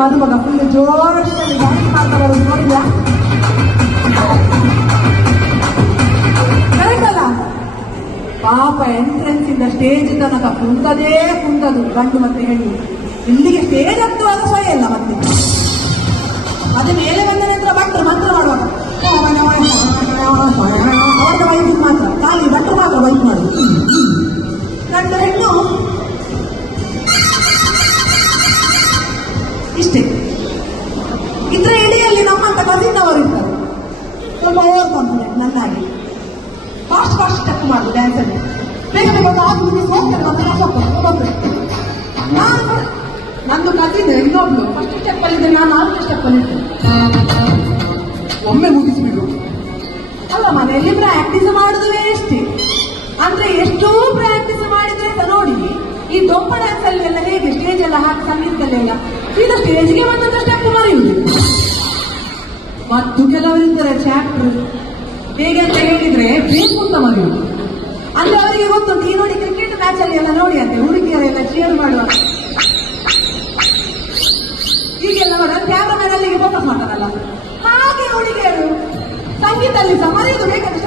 ಮದುಮಗ full ಜೋಶಲ್ಲಿ dance ಮಾಡ್ತಾ ಬರೋದು ನೋಡಿದ್ಯಾ ಕರೆಕ್ಟ್ ಅಲ್ಲ? ಪಾಪ ಎಂಟ್ರೆನ್ಸ್ ಇಂದ ಸ್ಟೇಜ್ ತನಕ ಕುಂತದೇ ಕುಂತದು. ಗಂಡು ಮತ್ತೆ ಹೆಣ್ಣು. ಇಲ್ಲಿಗೆ ಸ್ಟೇಜ್ ಹತ್ತುವಾಗ ಸೊಯ ಇಲ್ಲ ಮತ್ತೆ. ಅದು ಮೇಲೆ ಬಂದ ನಂತರ ಭಟ್ರು ಮಂತ್ರ ಮಾಡುವಾಗ. ಮಾತ್ರ. ಖಾಲಿ ಭಟ್ರು ಮಾತ್ರ ವೈಫ್ ಮಾಡಿ ಗಂಡು, ಹೆಣ್ಣು. ನಿಮಿಷ ಹೋಗ್ತಾರೆ ಮತ್ತೆ ನಾನು, ನಂದು ಕಸಿನ್ ಇನ್ನೊಬ್ಳು. ಫಸ್ಟ್ ಸ್ಟೆಪ್ ಅಲ್ಲಿ ಇದ್ರೆ ನಾನು ನಾಲ್ಕು ಸ್ಟೆಪ್ ಅಲ್ಲಿ ಇರ್ತೇನೆ ಒಮ್ಮೆ ಮುಗಿಸ್ಬಿಡು. ಅಲ್ಲ ಮನೆಯಲ್ಲಿ ಪ್ರಾಕ್ಟೀಸ್ ಮಾಡುದು ಎಷ್ಟೇ ಅಂದ್ರೆ ಎಷ್ಟೋ ಪ್ರಾಕ್ಟೀಸ್ ಮಾಡಿದ್ರೆ ಸಹ ನೋಡಿ, ಈ ದೊಂಪ ಡ್ಯಾನ್ಸ್ ಅಲ್ಲಿ ಎಲ್ಲ ಹೇಗೆ ಸ್ಟೇಜ್ ಎಲ್ಲ ಹಾಕಿ ಸಂಗೀತದಲ್ಲೆಲ್ಲ ಇದು ಸ್ಟೇಜ್ಗೆ ಬಂದಂತ ಸ್ಟೆಪ್ ಮರೆಯುವುದು. ಮತ್ತು ಕೆಲವರಿದ್ದಾರೆ ಚಾಪ್ಟರ್ ಹೇಗೆ ಅಂತ ಹೇಳಿದ್ರೆ, ಬೇಕು ಅಂತ ಮರೆಯುವುದು. ಅಂದ್ರೆ ಅವರಿಗೆ ಗೊತ್ತುಂಟು, ಈ ನೋಡಿ ಕ್ರಿಕೆಟ್ ಮ್ಯಾಚ್ ಅಲ್ಲಿ ಎಲ್ಲ ನೋಡಿ ಅಂತೆ, ಹುಡುಗಿಯರೆಲ್ಲ ಚೇರ್ ಮಾಡುವ. ಹೀಗೆಲ್ಲ ಕ್ಯಾಮ್ರಾಮನ್ ಅಲ್ಲಿಗೆ ಫೋಕಸ್ ಮಾಡ್ತಾರಲ್ಲ ಹಾಗೆ ಹುಡುಗಿಯರು ಸಂಗೀತ ಅಲ್ಲಿ ಸಮಯದ ಬೇಕಾದಷ್ಟು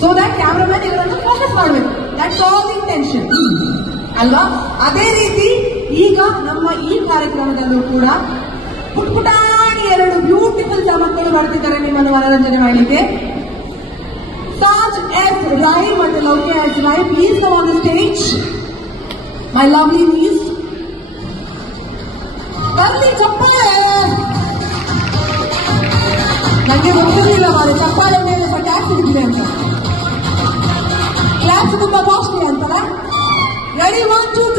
ಸೊ ದಟ್ ಕ್ಯಾಮ್ರಾಮನ್ ಇವರನ್ನು ಫೋಕಸ್ ಮಾಡಬೇಕು. ದಟ್ಸ್ ಆಲ್ ಇಂಟೆನ್ಷನ್ ಅಲ್ವಾ? ಅದೇ ರೀತಿ ಈಗ ನಮ್ಮ ಈ ಕಾರ್ಯಕ್ರಮದಲ್ಲೂ ಕೂಡ ಪುಟ್ ಪುಟಾಣಿ ಎರಡು ಬ್ಯೂಟಿಫುಲ್ ಮಕ್ಕಳು ಬರ್ತಿದ್ದಾರೆ ನಿಮ್ಮನ್ನು ಮನೋರಂಜನೆ ಮಾಡಲಿಕ್ಕೆ ಸಾಜ್ ಎಸ್ ರಾಯ್ ಮತ್ತು Loukya S Roy please come on the stage my lovely please ಬರ್ಲಿ ಚಪ್ಪಾಳೆ ನನಗೆ ಗೊತ್ತಿರಲಿಲ್ಲ ಮಾರೆ. ಚಪ್ಪಾಳೆ ಮೇಲೆ ಟ್ಯಾಕ್ಸಿ I really want to